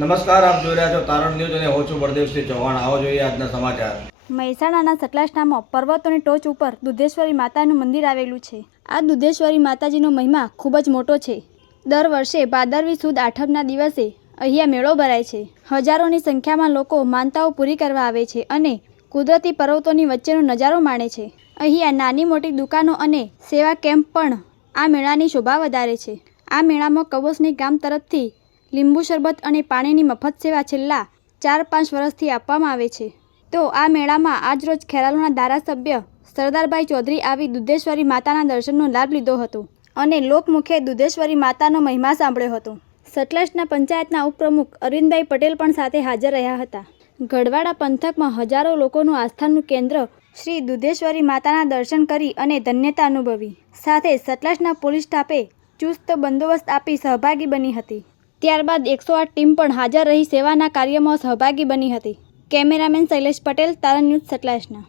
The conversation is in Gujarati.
નમસ્કાર, આપ જોઈ રહ્યા છો તારણ ન્યૂઝ અને હું છું બળદેવસિંહ ચૌહાણ. આવો જોઈએ આજના સમાચાર. મહેસાણાના સતલાસનામાં પર્વતોની ટોચ ઉપર દુધેશ્વરી માતાનું મંદિર આવેલું છે. આ દુધેશ્વરી માતાજીનો મહિમા ખૂબ જ મોટો છે. દર વર્ષે ભાદરવી સુદ આઠમના દિવસે અહીંયા મેળો ભરાય છે. હજારોની સંખ્યામાં લોકો માનતાઓ પૂરી કરવા આવે છે અને કુદરતી પર્વતોની વચ્ચેનો નજારો માણે છે. અહીંયા નાની મોટી દુકાનો અને સેવા કેમ્પ પણ આ મેળાની શોભા વધારે છે. આ મેળામાં કવોસની ગામ તરફથી લીંબુ શરબત અને પાણીની મફત સેવા છેલ્લા ચાર પાંચ વર્ષથી આપવામાં આવે છે. તો આ મેળામાં આજરોજ ખેરાલુના ધારાસભ્ય સરદારભાઈ ચૌધરી આવી દુધેશ્વરી માતાના દર્શનનો લાભ લીધો હતો અને લોકમુખે દુધેશ્વરી માતાનો મહિમા સાંભળ્યો હતો. સતલજના પંચાયતના ઉપપ્રમુખ અરવિંદભાઈ પટેલ પણ સાથે હાજર રહ્યા હતા. ગઢવાડા પંથકમાં હજારો લોકોનું આસ્થાનું કેન્દ્ર શ્રી દુધેશ્વરી માતાના દર્શન કરી અને ધન્યતા અનુભવી. સાથે સતલજના પોલીસ સ્ટાફે ચુસ્ત બંદોબસ્ત આપી સહભાગી બની હતી. ત્યારબાદ એકસો આઠ ટીમ પણ હાજર રહી સેવાના કાર્યમાં સહભાગી બની હતી. કેમેરામેન શૈલેષ પટેલ, તારા ન્યૂઝ સતલાસના